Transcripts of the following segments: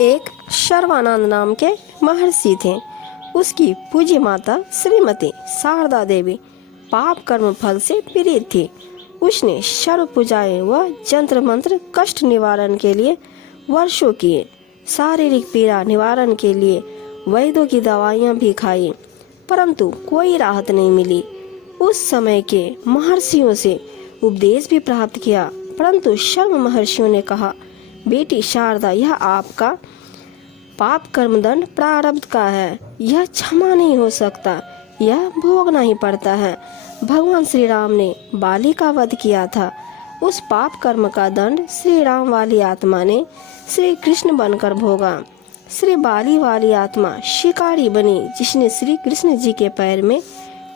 एक सर्वानंद नाम के महर्षि थे। उसकी पूज्य माता श्रीमती शारदा देवी पाप कर्म फल से पीड़ित थी। उसने सर्व पूजाएं व जंत्र मंत्र कष्ट निवारण के लिए वर्षों किए। शारीरिक पीड़ा निवारण के लिए वैद्यों की दवाइयां भी खाई, परंतु कोई राहत नहीं मिली। उस समय के महर्षियों से उपदेश भी प्राप्त किया, परंतु सर्व महर्षियों ने कहा, बेटी शारदा, यह आपका पाप कर्म दंड प्रारब्ध का है, यह क्षमा नहीं हो सकता, यह भोगना ही पड़ता है। भगवान श्री राम ने बाली का वध किया था। उस पाप कर्म का दंड श्री राम वाली आत्मा ने श्री कृष्ण बनकर भोगा। श्री बाली वाली आत्मा शिकारी बनी, जिसने श्री कृष्ण जी के पैर में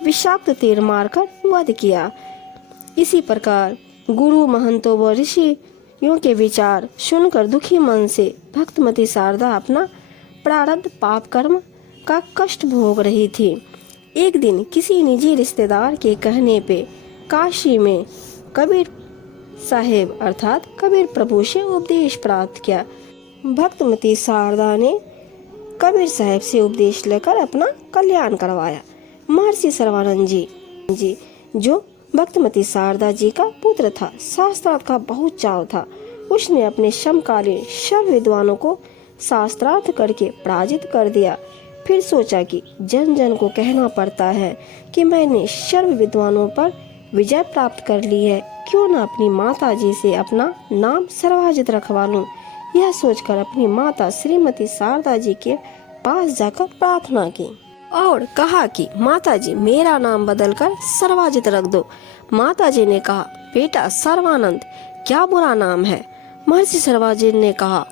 विषाक्त तीर मारकर वध किया। इसी प्रकार गुरु महंतों व ऋषियों के विचार सुनकर दुखी मन से भक्तमती शारदा अपना प्रारब्ध पाप कर्म का कष्ट भोग रही थी। एक दिन किसी निजी रिश्तेदार के कहने पे काशी में कबीर साहेब अर्थात कबीर प्रभु से उपदेश प्राप्त किया। भक्तमती शारदा ने कबीर साहेब से उपदेश लेकर अपना कल्याण करवाया। महर्षि सर्वानंद जी जो भक्तमती शारदा जी का पुत्र था, शास्त्रार्थ का बहुत चाव था। उसने अपने समकालीन सब विद्वानों को शास्त्रार्थ करके पराजित कर दिया। फिर सोचा कि जन जन को कहना पड़ता है कि मैंने सर्व विद्वानों पर विजय प्राप्त कर ली है, क्यों न अपनी माता जी से अपना नाम सर्वाजित रखवा लूं। यह सोचकर अपनी माता श्रीमती शारदा जी के पास जाकर प्रार्थना की और कहा कि माता जी, मेरा नाम बदलकर सर्वाजित रख दो। माता जी ने कहा, बेटा सर्वानंद, क्या बुरा नाम है। महर्षि सर्वाजित ने कहा,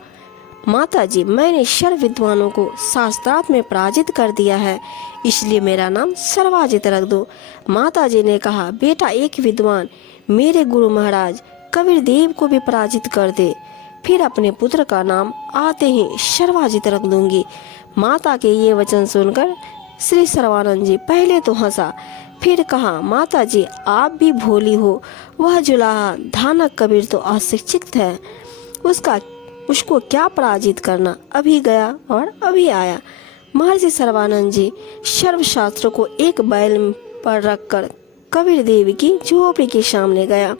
माता जी, मैंने सर्व विद्वानों को शास्त्रार्थ में पराजित कर दिया है, इसलिए मेरा नाम सर्वाजित रख दो। माता जी ने कहा, बेटा एक विद्वान मेरे गुरु महाराज कबीर देव को भी पराजित कर दे, फिर अपने पुत्र का नाम आते ही सर्वाजित रख दूंगी। माता के ये वचन सुनकर श्री सर्वानंद जी पहले तो हंसा, फिर कहा, माता जी आप भी भोली हो। वह जुलाहा धानक कबीर तो अशिक्षित है, उसको क्या पराजित करना। अभी गया और अभी आया। महर्षि सर्वानंद जी सर्वशास्त्रों को एक बैल पर रखकर कबीर देव की झोपड़ी के सामने गया।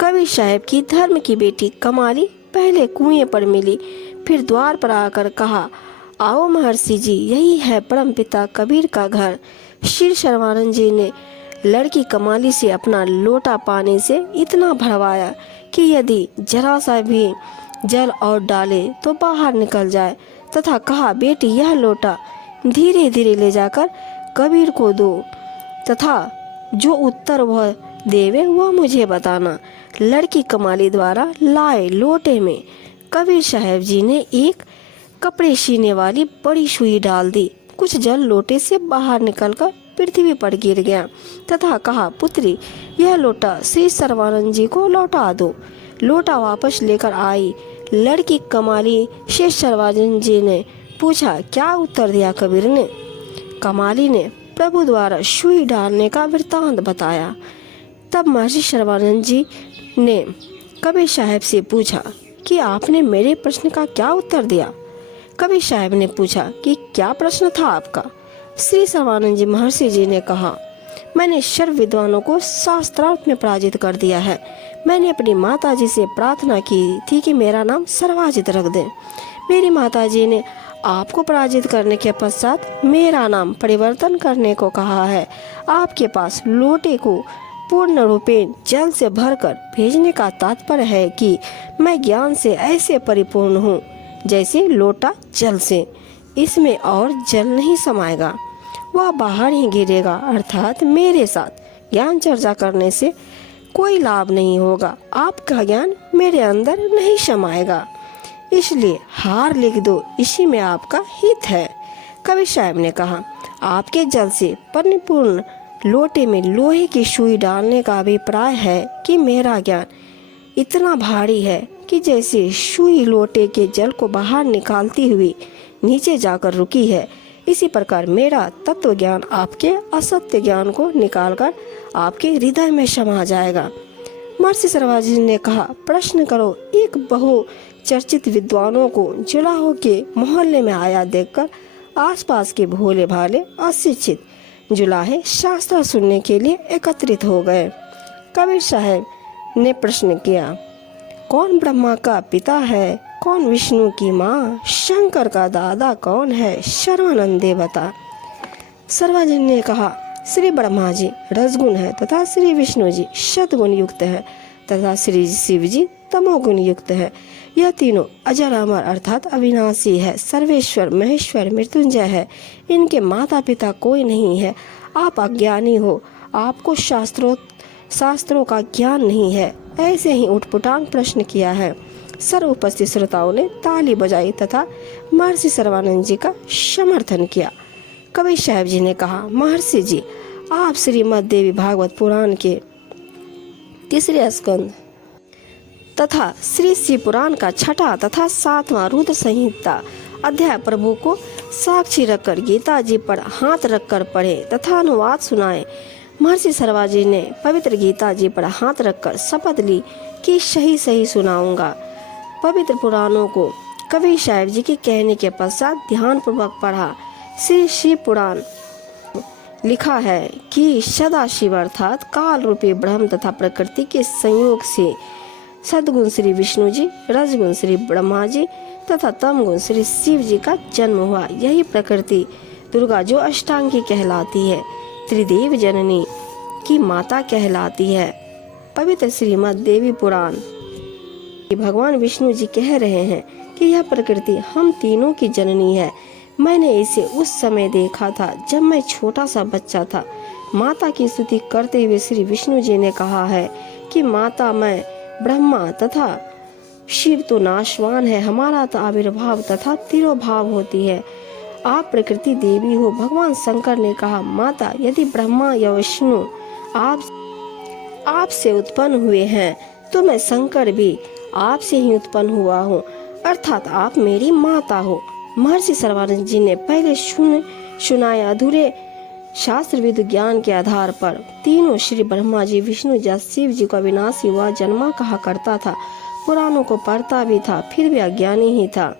कबीर साहब की धर्म की बेटी कमाली पहले कुएं पर मिली, फिर द्वार पर आकर कहा, आओ महर्षि जी, यही है परम पिता कबीर का घर। श्री सर्वानंद जी ने लड़की कमाली से अपना लोटा पानी से इतना भरवाया कि यदि जरा सा भी जल और डाले तो बाहर निकल जाए, तथा कहा, बेटी यह लोटा धीरे धीरे ले जाकर कबीर को दो, तथा जो उत्तर वह देवे वह मुझे बताना। लड़की कमाली द्वारा लाए लोटे में कबीर साहब जी ने एक कपड़े सीने वाली बड़ी सुई डाल दी। कुछ जल लोटे से बाहर निकलकर पृथ्वी पर गिर गया, तथा कहा, पुत्री यह लोटा श्री सर्वानंद जी को लौटा दो। लोटा वापस लेकर आई। लड़की कमाली से सर्वानंद जी ने पूछा, क्या उत्तर दिया कबीर ने। कमाली ने प्रभु द्वारा सुई डालने का वृत्तांत बताया। तब महर्षि सर्वानंद जी ने कबीर साहब से पूछा कि आपने मेरे प्रश्न का क्या उत्तर दिया। कबीर साहब ने पूछा कि क्या प्रश्न था आपका। श्री सर्वानंद जी महर्षि जी ने कहा, मैंने सर्व विद्वानों को शास्त्रार्थ में पराजित कर दिया है। मैंने अपनी माता जी से प्रार्थना की थी कि मेरा नाम सर्वाजित रख दें। मेरी माता जी ने आपको पराजित करने के पश्चात मेरा नाम परिवर्तन करने को कहा है। आपके पास लोटे को पूर्ण रूपेण जल से भरकर भेजने का तात्पर्य है कि मैं ज्ञान से ऐसे परिपूर्ण हूँ जैसे लोटा जल से, इसमें और जल नहीं समाएगा, वह बाहर ही गिरेगा। अर्थात मेरे साथ ज्ञान चर्चा करने से कोई लाभ नहीं होगा, आपका ज्ञान मेरे अंदर नहीं समाएगा, इसलिए हार लिख दो, इसी में आपका हित है। कबीर साहब ने कहा, आपके जल से परिपूर्ण लोटे में लोहे की सुई डालने का अभिप्राय है कि मेरा ज्ञान इतना भारी है कि जैसे सुई लोटे के जल को बाहर निकालती हुई नीचे जाकर रुकी है, इसी प्रकार मेरा तत्व ज्ञान आपके असत्य ज्ञान को निकालकर आपके हृदय में समा जाएगा। महर्षि सर्वानंद जी ने कहा, प्रश्न करो। एक बहु चर्चित विद्वानों को जुलाहो के मोहल्ले में आया देखकर आसपास के भोले भाले अशिक्षित जुलाहे शास्त्र सुनने के लिए एकत्रित हो गए। कबीर साहब ने प्रश्न किया, कौन ब्रह्मा का पिता है, कौन विष्णु की माँ, शंकर का दादा कौन है, सर्वानंदे बता। सर्वजन ने कहा, श्री ब्रह्मा जी रजगुण है तथा श्री विष्णु जी सतगुण युक्त है तथा श्री शिव जी तमोगुण युक्त है। यह तीनों अजर अमर अर्थात अविनाशी है, सर्वेश्वर महेश्वर मृत्युंजय है। इनके माता पिता कोई नहीं है। आप अज्ञानी हो, आपको शास्त्रों का ज्ञान नहीं है। ऐसे ही उठपुटांग प्रश्न किया है। सर्व उपस्थित श्रोताओं ने ताली बजाई तथा महर्षि सर्वानंद जी का समर्थन किया। कबीर साहब जी ने कहा, महर्षि जी आप श्रीमद् देवी भागवत पुराण के 3 स्कंद तथा श्री शिव पुराण का 6वां तथा 7वां रुद्र संहिता अध्याय प्रभु को साक्षी रखकर गीता जी पर हाथ रखकर पढ़े तथा अनुवाद सुनाए। महर्षि सर्वा जी ने पवित्र गीता जी पर हाथ रखकर शपथ ली कि सही सही सुनाऊंगा। पवित्र पुराणों को कबीर साहब जी के कहने के पश्चात ध्यान पूर्वक पढ़ा। श्री शिव पुराण लिखा है कि सदाशिव अर्थात काल रूपी ब्रह्म तथा प्रकृति के संयोग से सद्गुण श्री विष्णु जी, रजगुण श्री ब्रह्मा जी तथा तमगुण श्री शिव जी का जन्म हुआ। यही प्रकृति दुर्गा जो अष्टांगी कहलाती है, त्रिदेव जननी की माता कहलाती है। पवित्र श्रीमद् देवी पुराण भगवान विष्णु जी कह रहे हैं कि यह प्रकृति हम तीनों की जननी है। मैंने इसे उस समय देखा था जब मैं छोटा सा बच्चा था। माता की स्तुति करते हुए श्री विष्णु जी ने कहा है कि माता मैं ब्रह्मा तथा शिव तो नाशवान है, हमारा तो आविर्भाव तथा तिरोभाव होती है। आप प्रकृति देवी हो। भगवान शंकर ने कहा, माता यदि ब्रह्मा या विष्णु आपसे उत्पन्न हुए हैं तो मैं शंकर भी आपसे ही उत्पन्न हुआ हूँ, अर्थात आप मेरी माता हो। महर्षि सर्वानंद जी ने पहले सुनाए अधूरे शास्त्र विद ज्ञान के आधार पर तीनों श्री ब्रह्मा जी, विष्णु जी, शिव जी को अविनाशी व जन्मा कहा करता था। पुराणों को पढ़ता भी था, फिर भी अज्ञानी ही था।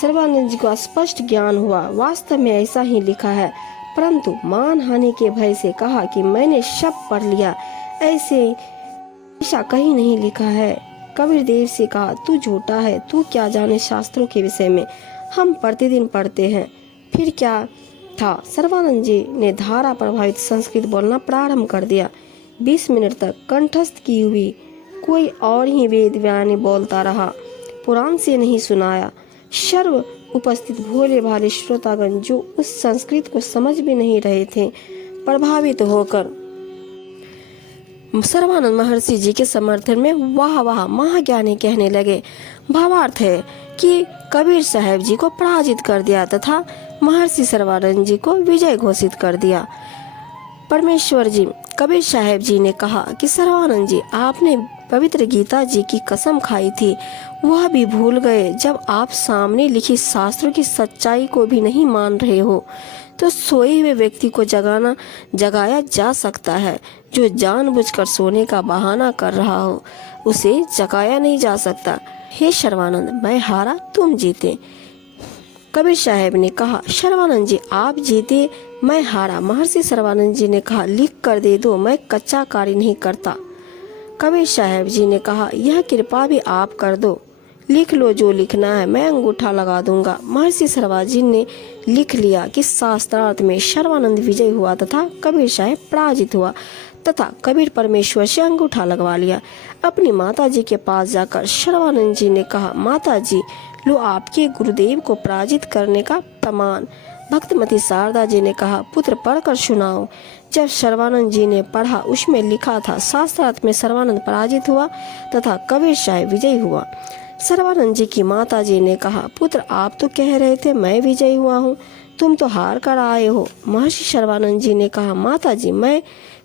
सर्वानंद जी को स्पष्ट ज्ञान हुआ। वास्तव में ऐसा ही लिखा है, परंतु मान हानि के भय से कहा कि मैंने सब पढ़ लिया। ऐसा कहीं नहीं लिखा है। कबीर देव से कहा, तू झूठा है, तू क्या जाने शास्त्रों के विषय में, हम प्रतिदिन पढ़ते हैं। फिर क्या था। सर्वानंद जी ने धारा प्रभावित संस्कृत बोलना प्रारंभ कर दिया। 20 मिनट तक कंठस्थ की हुई कोई और ही वेद व्यानी बोलता रहा, पुराण से नहीं सुनाया। सर्व उपस्थित भोले भाले श्रोतागण जो उस संस्कृत को समझ भी नहीं रहे थे, प्रभावित होकर सर्वानंद महर्षि जी के समर्थन में वाह वाह महाज्ञानी कहने लगे। भावार्थ है कि कबीर साहब जी को पराजित कर दिया तथा महर्षि सर्वानंद जी को विजय घोषित कर दिया। परमेश्वर जी कबीर साहब जी ने कहा कि सर्वानंद जी आपने पवित्र गीता जी की कसम खाई थी, वह भी भूल गए। जब आप सामने लिखी शास्त्रों की सच्चाई को भी नहीं मान रहे हो तो सोए हुए व्यक्ति को जगाया जा सकता है। जो जानबूझकर सोने का बहाना कर रहा हो उसे जगाया नहीं जा सकता। हे सर्वानंद, मैं हारा, तुम जीते। कबीर साहब ने कहा, सर्वानंद जी आप जीते, मैं हारा। महर्षि सर्वानंद जी ने कहा, लिख कर दे दो, मैं कच्चा कार्य नहीं करता। कबीर साहब जी ने कहा, यह कृपा भी आप कर दो, लिख लो जो लिखना है, मैं अंगूठा लगा दूंगा। महर्षि सर्वा जी ने लिख लिया कि शास्त्रार्थ में सर्वानंद विजय हुआ तथा कबीर साहब पराजित हुआ तथा कबीर परमेश्वर से अंगूठा लगवा लिया। अपनी माता जी के पास जाकर सर्वानंद जी ने कहा, माता जी लो आपके गुरुदेव को पराजित करने का प्रमाण। भक्तमती शारदा जी ने कहा, पुत्र पढ़कर सुनाओ। जब सर्वानंद जी ने पढ़ा उसमें लिखा था, शास्त्रार्थ में सर्वानंद पराजित हुआ तथा कबीर साहब विजय हुआ। सर्वानंद जी की माता जी ने कहा, पुत्र आप तो कह रहे थे मैं विजयी हुआ हूँ, तुम तो हार कर आए हो। महर्षि सर्वानंद जी ने कहा, माता जी मैं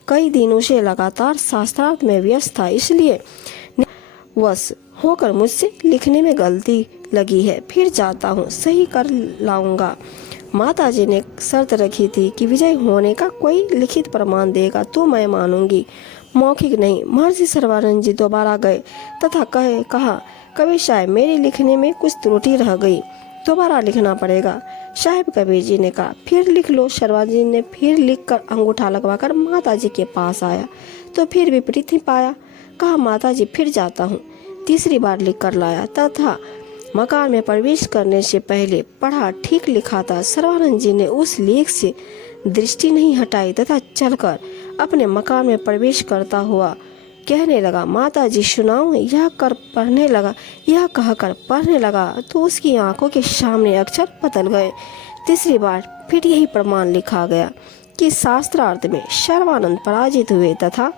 कई दिनों से लगातार शास्त्रार्थ में व्यस्त था, इसलिए वश होकर मुझसे लिखने में गलती लगी है, फिर जाता हूँ, सही कर लाऊंगा। माता जी ने शर्त रखी थी कि विजय होने का कोई लिखित प्रमाण देगा तो मैं मानूंगी। मौखिक नहीं। महर्षि सर्वानंद जी दोबारा गए तथा कहा कबीर साहब मेरे लिखने में कुछ त्रुटि रह गई, दोबारा लिखना पड़ेगा। साहब कबीर जी ने कहा फिर लिख लो। सर्वानंद जी ने फिर लिखकर अंगूठा लगवाकर माता जी के पास आया तो फिर विपरीत ही पाया। कहा माता जी फिर जाता हूँ। तीसरी बार लिख कर लाया तथा मकान में प्रवेश करने से पहले पढ़ा ठीक लिखा था। सर्वानंद जी ने उस लेख से दृष्टि नहीं हटाई तथा चलकर अपने मकान में प्रवेश करता हुआ कहने लगा माता जी सुनाऊं। यह कहकर पढ़ने लगा तो उसकी आंखों के सामने अक्षर बदल गए। तीसरी बार फिर यही प्रमाण लिखा गया कि शास्त्रार्थ में सर्वानंद पराजित हुए तथा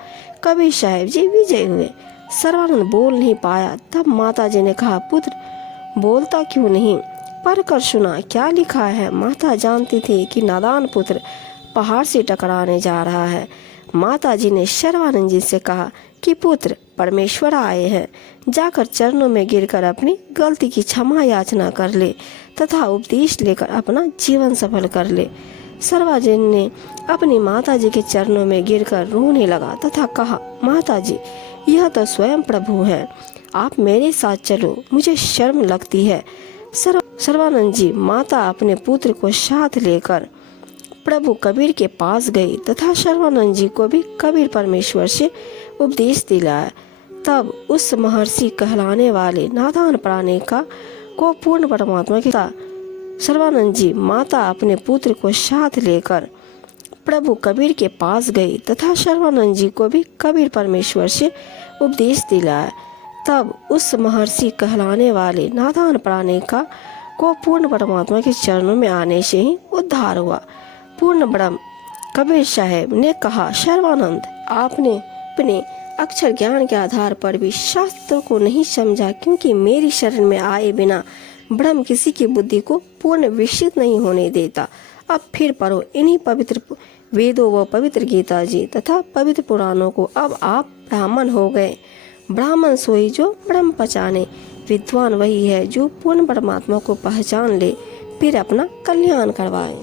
कबीर साहब जी विजय हुए। सर्वानंद बोल नहीं पाया। तब माता जी ने कहा पुत्र बोलता क्यों नहीं, पढ़ कर सुना क्या लिखा है। माता जानती थी कि नादान पुत्र पहाड़ से टकराने जा रहा है। माता जी ने सर्वानंद जी से कहा कि पुत्र परमेश्वर आए हैं, जाकर चरणों में गिरकर अपनी गलती की क्षमा याचना कर ले तथा उपदेश लेकर अपना जीवन सफल कर ले। सर्वानंद ने अपनी माता जी के चरणों में गिरकर रोने लगा तथा कहा माता जी यह तो स्वयं प्रभु हैं, आप मेरे साथ चलो, मुझे शर्म लगती है। सर्वानंद जी माता अपने पुत्र को साथ लेकर प्रभु कबीर के पास गई तथा सर्वानंद जी को भी कबीर परमेश्वर से उपदेश दिलाया। तब उस महर्षि कहलाने वाले नादान प्राणी को पूर्ण परमात्मा के सर्वानंद जी माता अपने पुत्र को साथ लेकर प्रभु कबीर के पास गई तथा सर्वानंद जी को भी कबीर परमेश्वर से उपदेश दिलाया। तब उस महर्षि कहलाने वाले नादान प्राणी को पूर्ण परमात्मा के चरणों में आने से ही उद्धार हुआ। पूर्ण ब्रह्म कबीर साहब ने कहा सर्वानंद आपने अपने अक्षर ज्ञान के आधार पर भी शास्त्रों को नहीं समझा, क्योंकि मेरी शरण में आए बिना ब्रह्म किसी की बुद्धि को पूर्ण विकसित नहीं होने देता। अब फिर पढ़ो इन्हीं पवित्र वेदों व पवित्र गीता जी तथा पवित्र पुराणों को। अब आप ब्राह्मण हो गए। ब्राह्मण सोई जो ब्रह्म पहचाने, विद्वान वही है जो पूर्ण परमात्मा को पहचान ले, फिर अपना कल्याण करवाए।